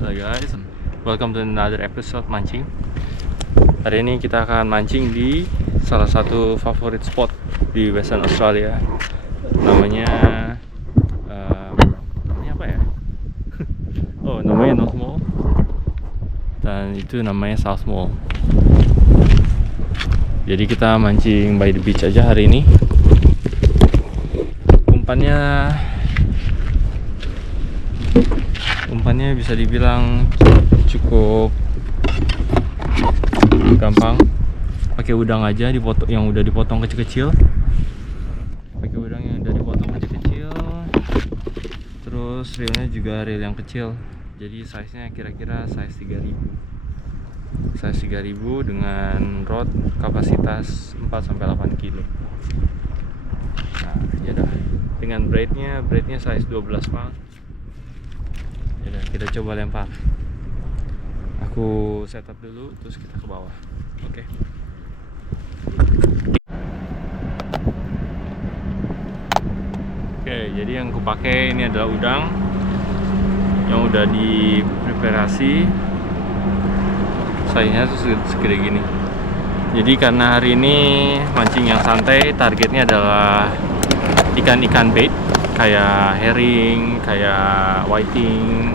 Halo guys, welcome to another episode mancing. Hari ini kita akan mancing di salah satu favorit spot di Western Australia. Namanya apa ya? Oh, namanya North Mall. Dan itu namanya South Mall. Jadi kita mancing by the beach aja hari ini. Umpannya bisa dibilang cukup gampang. Pakai udang aja yang udah dipotong kecil-kecil. Terus reelnya juga reel yang kecil. Jadi size-nya kira-kira size 3000. Size 3000 dengan rod kapasitas 4-8 kilo. Nah, ya dah. Dengan braidnya size 12 pound. Yaudah, kita coba lempar. Aku setup dulu, terus kita ke bawah. Oke. Oke, jadi yang kupakai ini adalah udang yang udah dipreparasi. Size-nya segede gini. Jadi karena hari ini mancing yang santai, targetnya adalah ikan-ikan bait kayak herring, kayak whiting,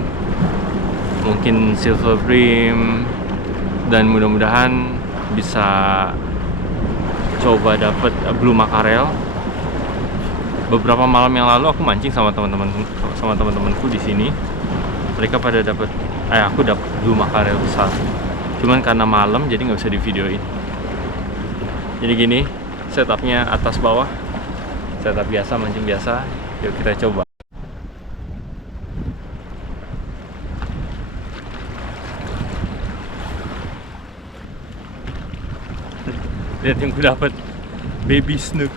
mungkin silver bream, dan mudah-mudahan bisa coba dapet blue mackerel. Beberapa malam yang lalu aku mancing sama teman-temanku di sini. Mereka pada dapet, aku dapet blue mackerel besar. Cuman karena malam jadi nggak bisa di videoin. Jadi gini, setupnya atas bawah, setup biasa, mancing biasa. Yuk kita coba. Lihat yang gue dapet, baby snook.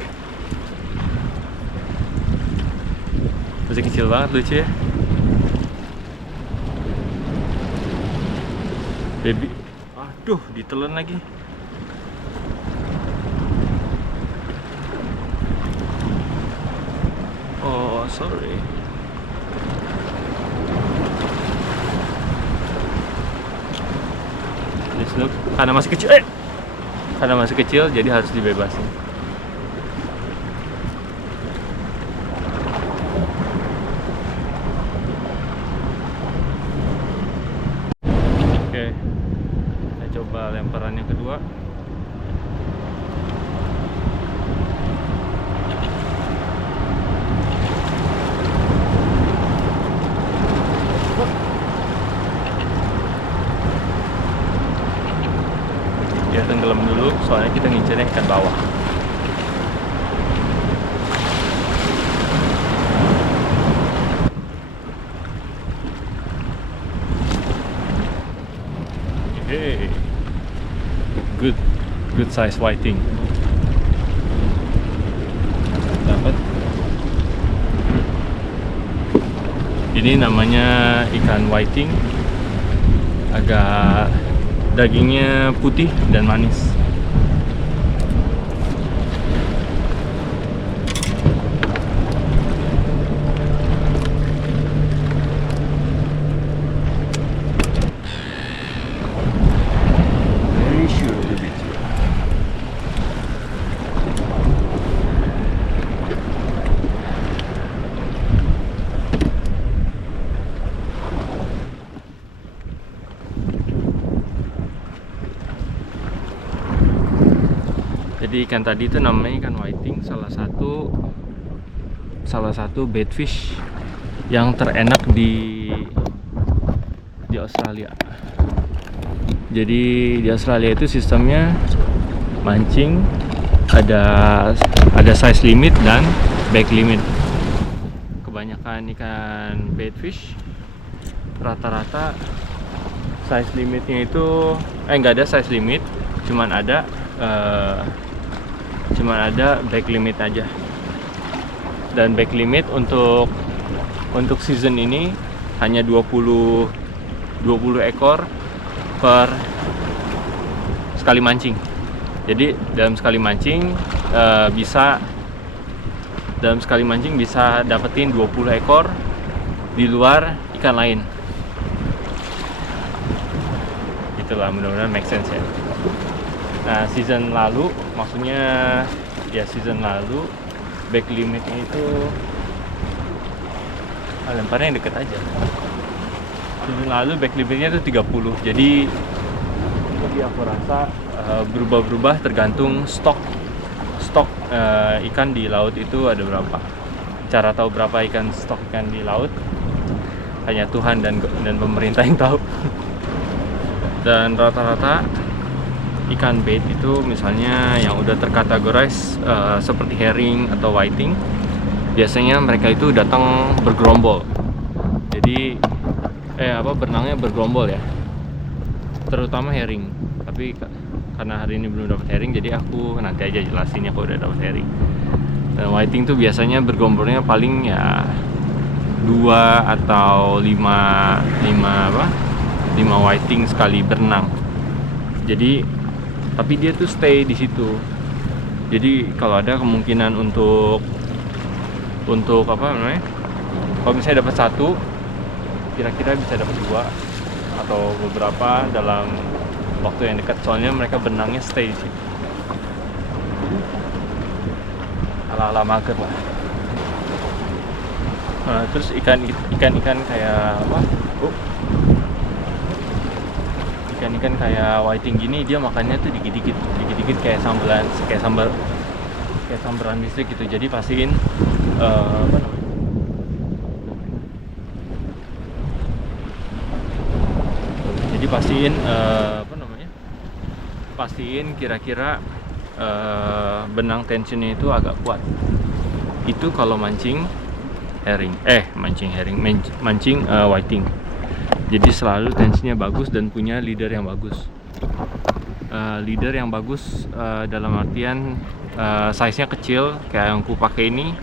Masih kecil banget, lucu ya. Baby, aduh, ditelan lagi. Oh, sorry. Ini snook karena masih kecil. Karena masih kecil jadi harus dibebasin. Oke. Saya coba lemparan yang kedua. Dia tenggelam dulu, soalnya kita ngincernya ikan bawah. Hey, good size whiting. Dapat. Ini namanya ikan whiting. Agak dagingnya putih dan manis. Very sure the beach. Jadi ikan tadi itu namanya ikan whiting, salah satu bait fish yang terenak di Australia. Jadi di Australia itu sistemnya mancing ada size limit dan bag limit. Kebanyakan ikan bait fish rata-rata size limitnya itu nggak ada size limit, cuman ada back limit aja. Dan back limit untuk season ini hanya 20 ekor per sekali mancing. Jadi dalam sekali mancing bisa dapetin 20 ekor di luar ikan lain. itulah, mudah-mudahan make sense ya. Nah season lalu, maksudnya ya season lalu back limitnya itu lemparnya yang deket aja. Season lalu back limitnya itu 30. Jadi aku rasa berubah-berubah tergantung stok ikan di laut itu ada berapa. Cara tahu berapa stok ikan di laut hanya Tuhan dan pemerintah yang tahu. Dan rata-rata ikan bait itu misalnya yang udah terkategoris seperti herring atau whiting, biasanya mereka itu datang bergerombol. Jadi berenangnya bergerombol ya, terutama herring. Tapi karena hari ini belum dapat herring, jadi aku nanti aja jelasin ya kalau udah dapat herring. Dan whiting tuh biasanya bergombolnya paling ya 2 atau 5 whiting sekali berenang. Jadi tapi dia tuh stay di situ. Jadi kalau ada kemungkinan untuk kalau misalnya dapat 1, kira-kira bisa dapat 2 atau beberapa dalam waktu yang dekat, soalnya mereka benangnya stay di situ. Ala-ala mager lah. Nah, terus ikan kayak apa? Ikan kayak whiting gini, dia makannya tuh dikit-dikit kayak sambaran listrik gitu. Jadi pastiin pastiin kira-kira benang tensionnya itu agak kuat. Itu kalau mancing whiting. Jadi selalu tensinya bagus dan punya leader yang bagus. Leader yang bagus dalam artian size-nya kecil, kayak yang aku pakai ini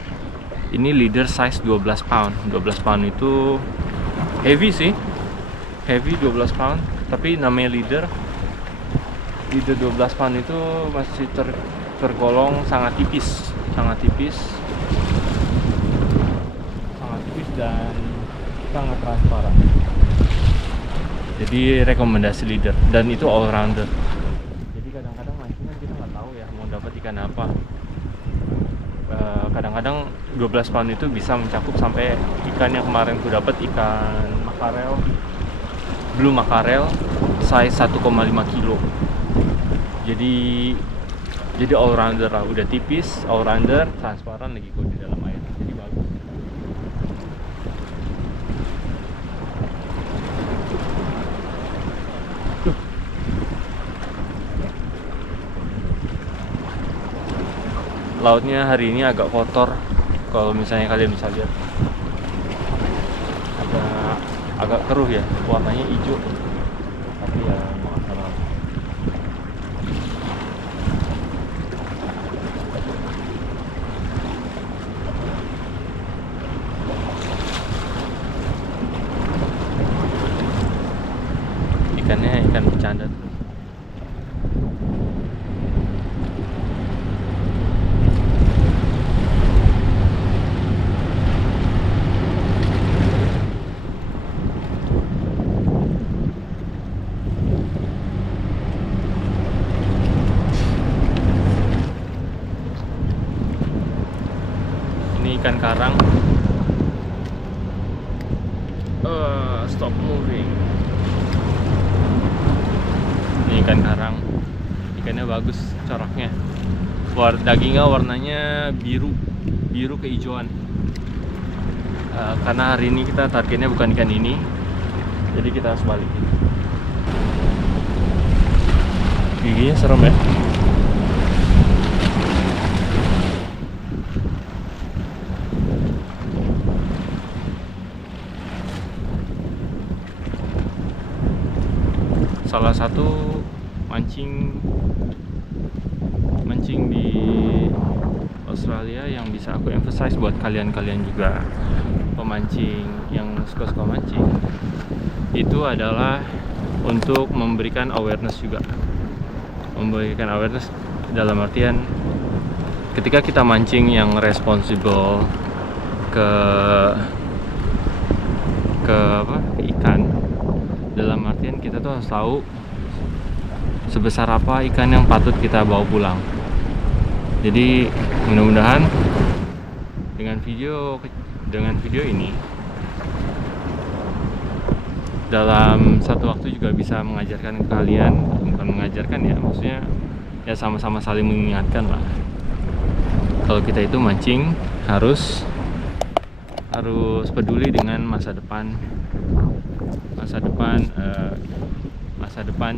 leader size 12 pound. 12 pound itu heavy sih. Heavy 12 pound, tapi namanya leader 12 pound itu masih tergolong sangat tipis dan sangat transparan. Jadi rekomendasi leader, dan itu all rounder. Jadi kadang-kadang mancingnya kita nggak tahu ya mau dapat ikan apa. Kadang-kadang 12 pound itu bisa mencakup sampai ikan yang kemarin ku dapat, ikan blue makarel size 1,5 kilo. Jadi all rounder lah, udah tipis, all rounder, transparan lagi kalau di dalam air. Jadi bagus. Lautnya hari ini agak kotor, kalau misalnya kalian bisa lihat. Agak keruh ya, warnanya hijau. Tapi ya mau apa. Ikannya ikan bercanda terus. Ikan karang, stop moving. Ini ikan karang, ikannya bagus coraknya. Dagingnya warnanya biru kehijauan. Karena hari ini kita targetnya bukan ikan ini, jadi kita harus balikin. Giginya serem ya. Salah satu mancing di Australia yang bisa aku emphasize buat kalian juga pemancing yang suka mancing, itu adalah untuk memberikan awareness juga. Memberikan awareness dalam artian ketika kita mancing yang responsible ke ikan, dalam artian kita tuh harus tahu sebesar apa ikan yang patut kita bawa pulang. Jadi mudah-mudahan dengan video ini dalam satu waktu juga bisa mengajarkan kalian, bukan mengajarkan ya, maksudnya ya sama-sama saling mengingatkan lah. Kalau kita itu mancing harus peduli dengan masa depan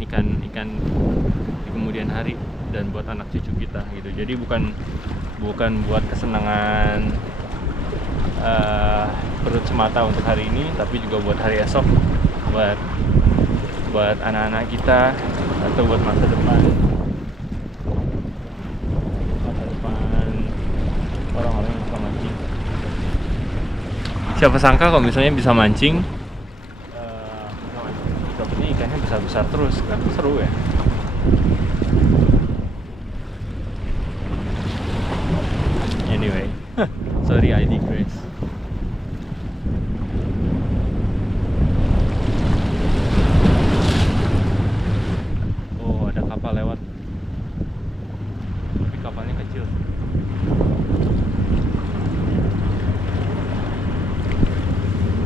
ikan di kemudian hari dan buat anak cucu kita gitu. Jadi bukan buat kesenangan perut semata untuk hari ini, tapi juga buat hari esok, buat anak-anak kita atau buat masa depan orang-orang yang suka mancing. Siapa sangka kalau misalnya bisa mancing, dapetnya ikannya besar-besar terus, kan seru ya. Anyway, sorry I digress. Oh, ada kapal lewat, tapi kapalnya kecil.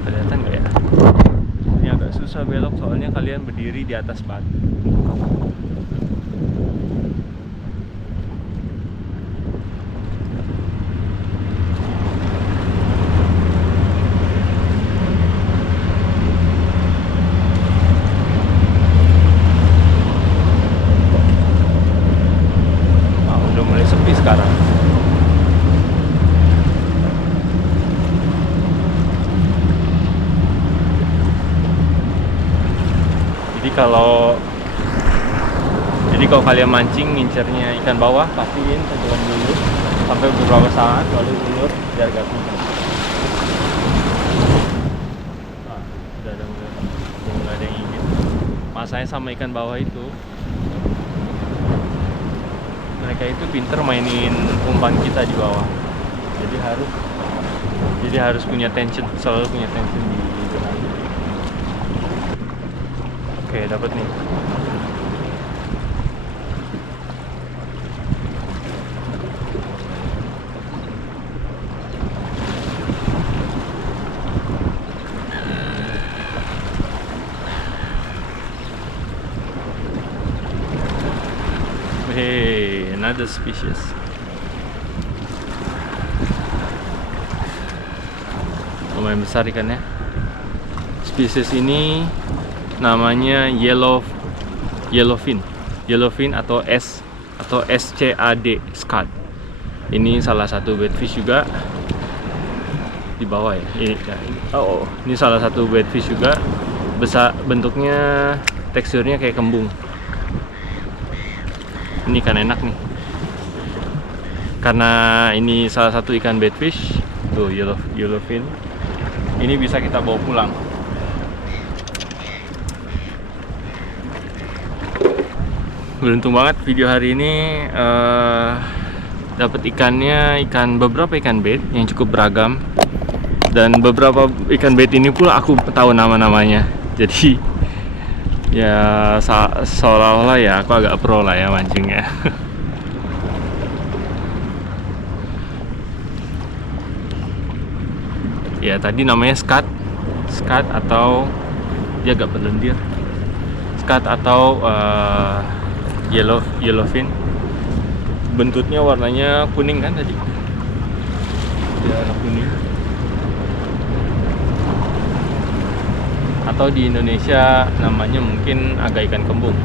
Kelihatan nggak ya? Ini agak susah belok soalnya kalian berdiri di atas batu. Udah mulai sepi sekarang. Jadi kalau kalian mancing ngincernya ikan bawah, pastiin tenggelam dulu sampai beberapa saat, lalu ulur biar gak susah. Udah mulai ada yang ingin. Masanya sama ikan bawah itu, mereka itu pinter mainin umpan kita di bawah. Jadi harus punya tension, selalu punya tension di belakang. Oke, dapat nih. Hey, another species. Lumayan besar ikannya. Spesies ini namanya yellowfin atau SCAD, SCAD. Ini salah satu bedfish juga di bawah ya. Ini salah satu bedfish juga. Besar bentuknya, teksturnya kayak kembung. Ini ikan enak nih, karena ini salah satu ikan bedfish tuh, yellowfin. Ini bisa kita bawa pulang. Beruntung banget video hari ini dapat beberapa ikan bait yang cukup beragam, dan beberapa ikan bait ini pula aku tahu nama-namanya. Jadi ya seolah-olah ya aku agak pro lah ya mancingnya. Ya tadi namanya scat atau dia agak berlendir, scat atau yellowfin. Bentuknya warnanya kuning kan tadi, dia warna kuning. Atau di Indonesia namanya mungkin agak ikan kembung.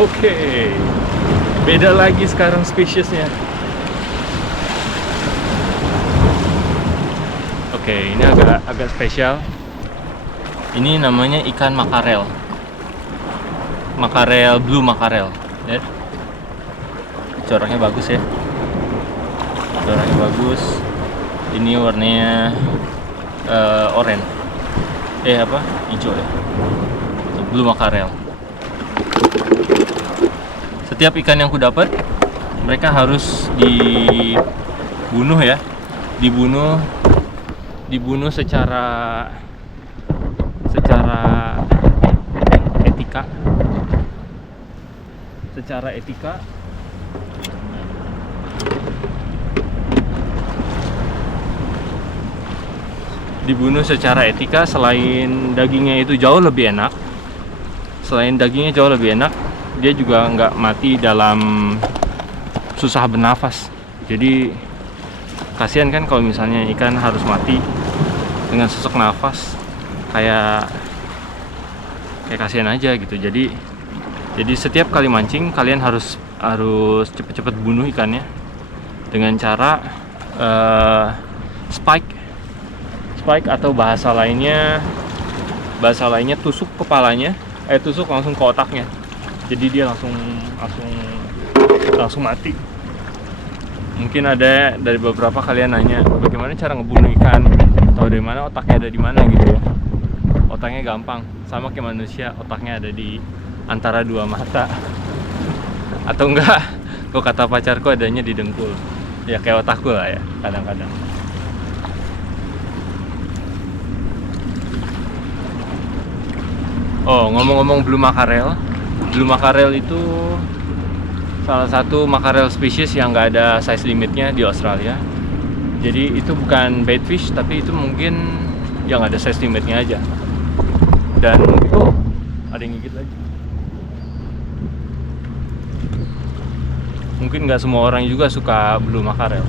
Oke, beda lagi sekarang spesiesnya. Oke, ini agak spesial. Ini namanya ikan makarel. Blue makarel. Lihat. Coraknya bagus ya. Coraknya bagus. Ini warnanya oranye. Hijau ya. Blue makarel. Setiap ikan yang ku dapat, mereka harus dibunuh ya, dibunuh secara etika, dibunuh secara etika. Selain dagingnya jauh lebih enak, dia juga nggak mati dalam susah bernafas. Jadi kasihan kan kalau misalnya ikan harus mati dengan sesak nafas, kayak kasihan aja gitu. Jadi setiap kali mancing kalian harus cepet-cepet bunuh ikannya dengan cara spike atau bahasa lainnya tusuk kepalanya, tusuk langsung ke otaknya. Jadi dia langsung mati. Mungkin ada dari beberapa kalian nanya bagaimana cara ngebunuh ikan, atau dari mana otaknya ada di mana gitu ya. Otaknya gampang, sama kayak manusia, otaknya ada di antara dua mata. Atau enggak, kok kata pacarku adanya di dengkul. Ya kayak otakku lah ya, kadang-kadang. Oh, ngomong-ngomong blue mackerel itu salah satu mackerel spesies yang nggak ada size limitnya di Australia. Jadi itu bukan bait fish, tapi itu mungkin yang ada size limitnya aja. Dan itu ada yang gigit lagi. Mungkin nggak semua orang juga suka blue mackerel.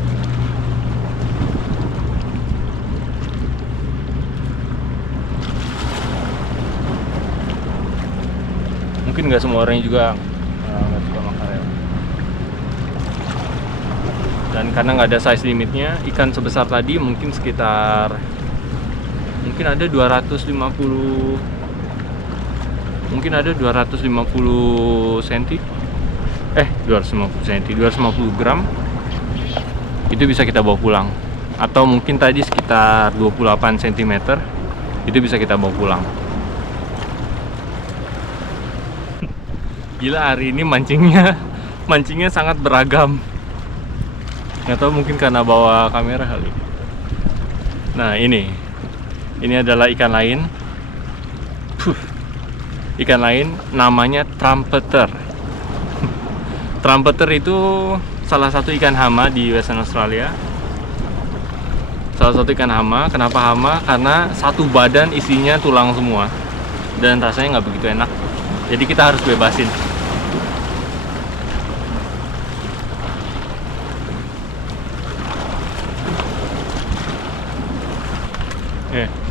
Mungkin nggak semua orang juga nggak suka mackerel. Dan karena nggak ada size limitnya, ikan sebesar tadi mungkin ada 250 cm, 250 gram itu bisa kita bawa pulang. Atau mungkin tadi sekitar 28 cm itu bisa kita bawa pulang. Gila, hari ini mancingnya sangat beragam. Nggak tahu, mungkin karena bawa kamera kali. Nah, ini adalah ikan lain. Ikan lain namanya trumpeter. Trumpeter itu salah satu ikan hama di Western Australia. Kenapa hama? Karena satu badan isinya tulang semua dan rasanya nggak begitu enak. Jadi kita harus bebasin.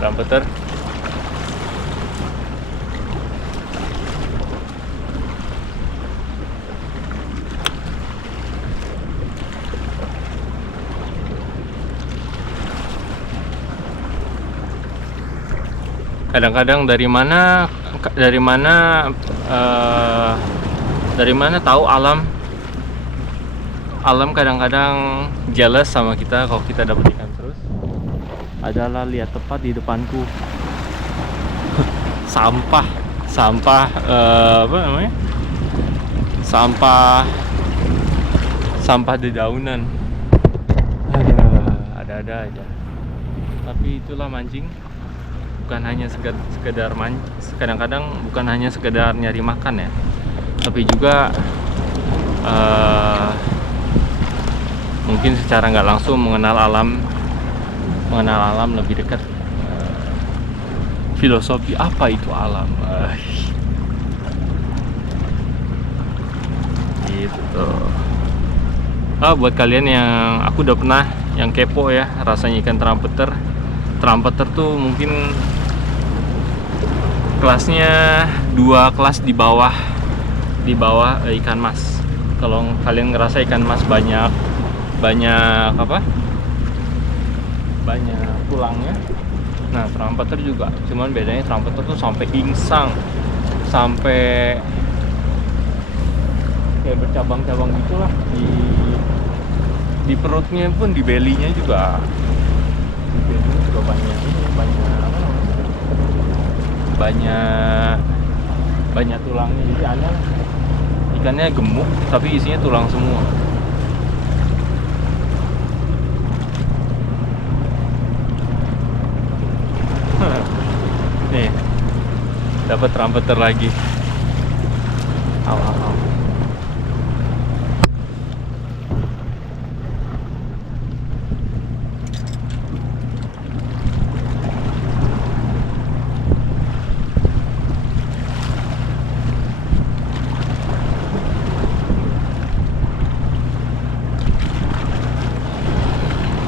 Trumpeter. Kadang-kadang dari mana tahu alam kadang-kadang jealous sama kita kalau kita dapat ikan terus. Adalah lihat tepat di depanku sampah sampah dedaunan. Ada aja. Tapi itulah mancing, bukan hanya sekedar kadang-kadang bukan hanya sekedar nyari makan ya, tapi juga mungkin secara nggak langsung mengenal alam lebih dekat. Filosofi apa itu alam, gitu. Buat kalian yang aku udah pernah yang kepo ya rasanya ikan trumpeter tuh mungkin kelasnya 2 kelas di bawah ikan mas. Kalau kalian ngerasa ikan mas banyak tulangnya, nah trumpeter juga, cuman bedanya trumpeter tuh sampai insang, sampai kayak bercabang-cabang gitulah di perutnya pun, di belly-nya juga banyak banyak tulangnya, jadi aneh. Ikannya gemuk tapi isinya tulang semua. Nih, dapat trumpeter lagi. Aw, aw, aw.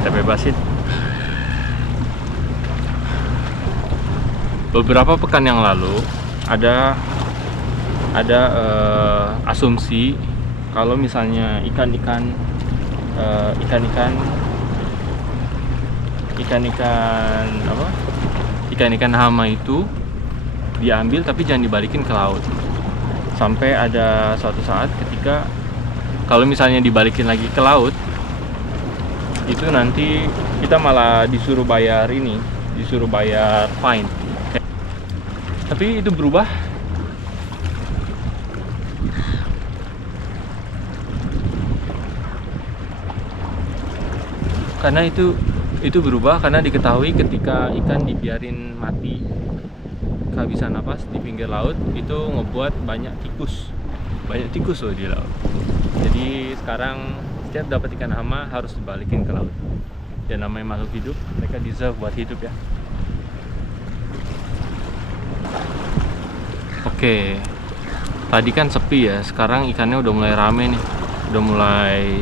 Kita bebasin. Beberapa pekan yang lalu ada asumsi kalau misalnya ikan-ikan hama itu diambil tapi jangan dibalikin ke laut. Sampai ada suatu saat ketika kalau misalnya dibalikin lagi ke laut, itu nanti kita malah disuruh bayar fine. Tapi itu berubah. Karena itu berubah karena diketahui ketika ikan dibiarin mati kehabisan napas di pinggir laut, itu ngebuat banyak tikus loh di laut. Jadi sekarang setiap dapat ikan hama harus dibalikin ke laut. Ya namanya makhluk hidup, mereka deserve buat hidup ya. Oke, tadi kan sepi ya, sekarang ikannya udah mulai rame nih, udah mulai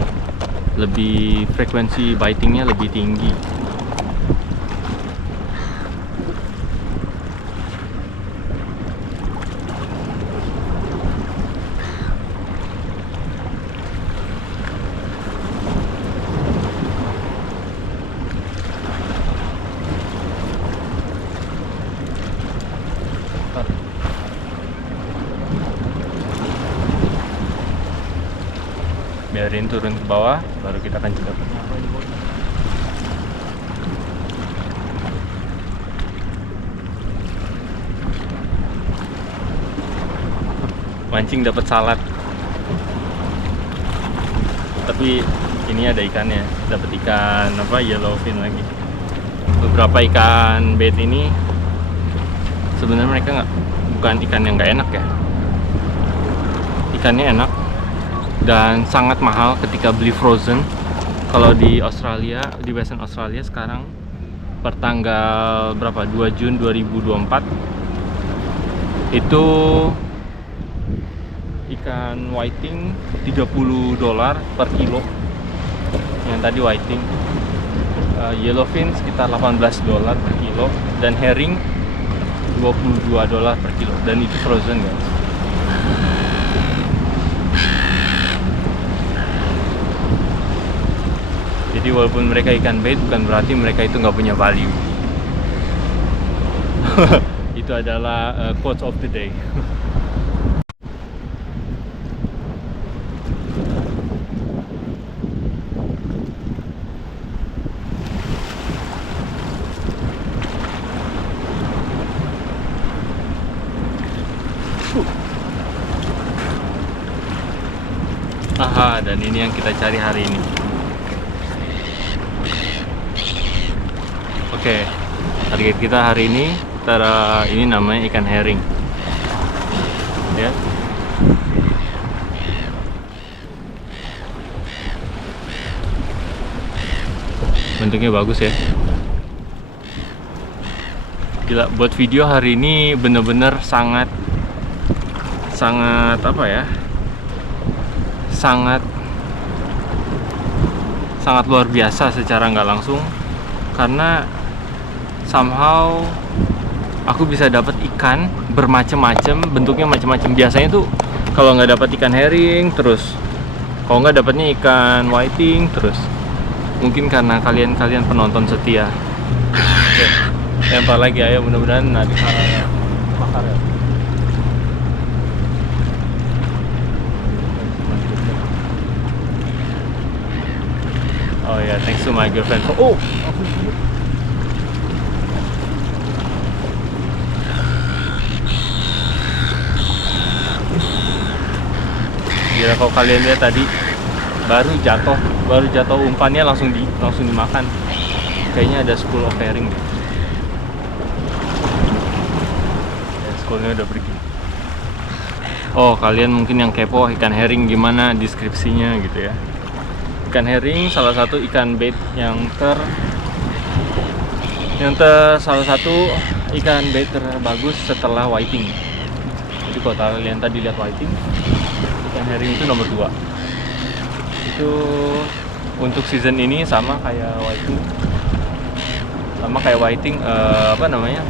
lebih, frekuensi bitingnya lebih tinggi. Biarin turun ke bawah, baru kita akan coba dapatnya apa di bawah. Mancing dapat salad, tapi ini ada ikannya, dapat ikan yellowfin lagi. Beberapa ikan bait ini sebenarnya mereka bukan ikan yang nggak enak ya, ikannya enak dan sangat mahal ketika beli frozen. Kalau di Australia, di Western Australia sekarang per tanggal 2 Jun 2024 itu ikan whiting $30 per kilo. Yang tadi whiting, yellowfin sekitar $18 per kilo, dan herring $22 per kilo, dan itu frozen guys. Jadi walaupun mereka ikan bait, bukan berarti mereka itu nggak punya value. Itu adalah quote of the day. Aha, dan ini yang kita cari hari ini. Oke, target kita hari ini ini namanya ikan herring. Ya. Bentuknya bagus ya. Gila, buat video hari ini bener-bener sangat luar biasa secara nggak langsung, karena somehow aku bisa dapat ikan bermacam-macam, bentuknya macam-macam. Biasanya tuh kalau nggak dapat ikan herring terus, kalau nggak dapatnya ikan whiting terus. Mungkin karena kalian penonton setia. Oke, lempar lagi, ayo, mudah-mudahan nanti bakar ya. Oh ya, thanks to my girlfriend. Oh, Kalau kalian lihat tadi baru jatuh umpannya langsung dimakan. Kayaknya ada school of herring deh. Ya, schoolnya udah pergi. Oh, kalian mungkin yang kepo ikan herring gimana deskripsinya gitu ya. Ikan herring salah satu ikan bait salah satu ikan bait terbagus setelah whiting. Jadi kalau kalian tadi lihat whiting, ikan herring itu nomor 2. Itu untuk season ini sama kayak whiting,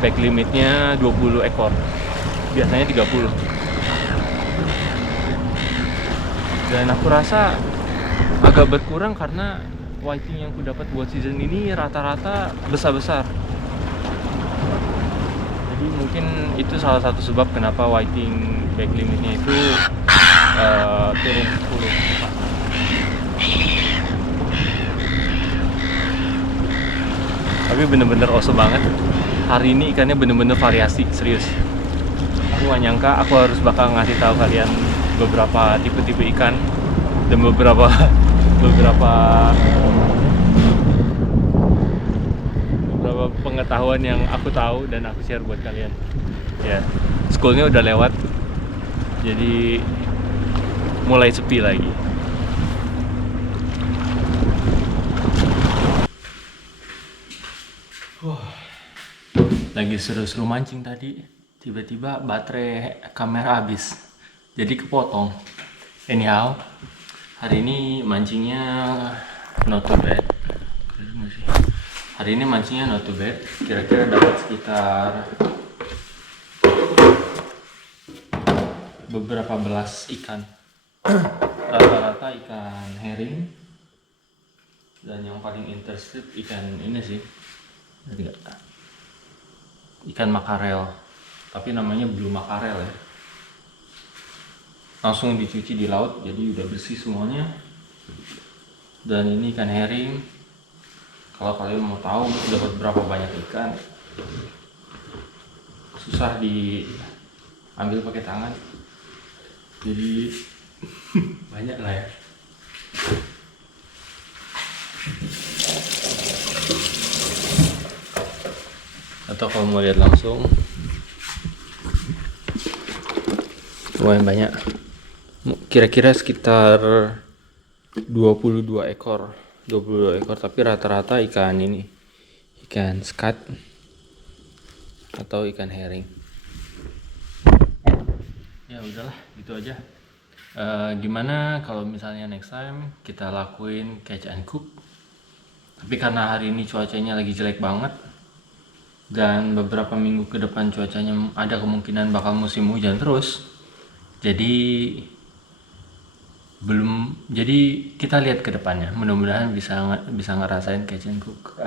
back limitnya 20 ekor, biasanya 30. Dan aku rasa agak berkurang karena whiting yang aku dapat buat season ini rata-rata besar-besar. Jadi mungkin itu salah satu sebab kenapa whiting back limitnya itu turun 10. Tapi bener-bener awesome banget. Hari ini ikannya bener-bener variasi, serius. Aku gak nyangka aku harus bakal ngasih tahu kalian beberapa tipe-tipe ikan dan beberapa pengetahuan yang aku tahu dan aku share buat kalian. Ya, schoolnya udah lewat, jadi mulai sepi lagi. Lagi seru-seru mancing tadi, tiba-tiba baterai kamera habis, jadi kepotong. Anyhow, hari ini mancingnya not too bad. Hari ini mancingnya not too bad. Kira-kira dapat sekitar beberapa belas ikan. Rata-rata ikan herring. Dan yang paling interested ikan ini sih. Ikan makarel. Tapi namanya blue makarel ya. Langsung dicuci di laut, jadi udah bersih semuanya. Dan ini ikan herring. Kalau kalian mau tahu dapat berapa banyak ikan, susah diambil pakai tangan, jadi banyak lah ya. Atau kalau mau lihat langsung, lumayan banyak. Kira-kira sekitar 22 ekor, tapi rata-rata ikan skat atau ikan herring. Ya udahlah, gitu aja. Gimana kalau misalnya next time kita lakuin catch and cook, tapi karena hari ini cuacanya lagi jelek banget dan beberapa minggu ke depan cuacanya ada kemungkinan bakal musim hujan terus, jadi kita lihat ke depannya. Mudah-mudahan bisa ngerasain catch and cook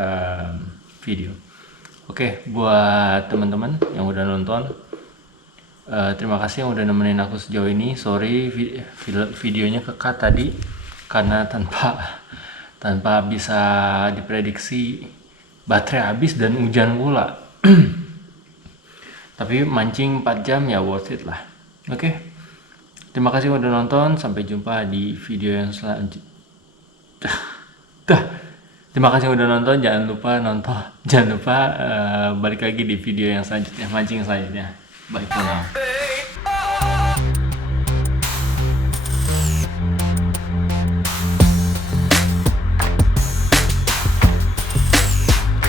video. Oke, buat teman-teman yang udah nonton, terima kasih yang udah nemenin aku sejauh ini. Sorry videonya kekat tadi karena tanpa bisa diprediksi baterai habis dan hujan pula. Tapi mancing 4 jam ya worth it lah. Oke. Terima kasih udah nonton, sampai jumpa di video yang selanjutnya. Terima kasih udah nonton, jangan lupa balik lagi di video yang selanjutnya, mancing selanjutnya. Bye for now.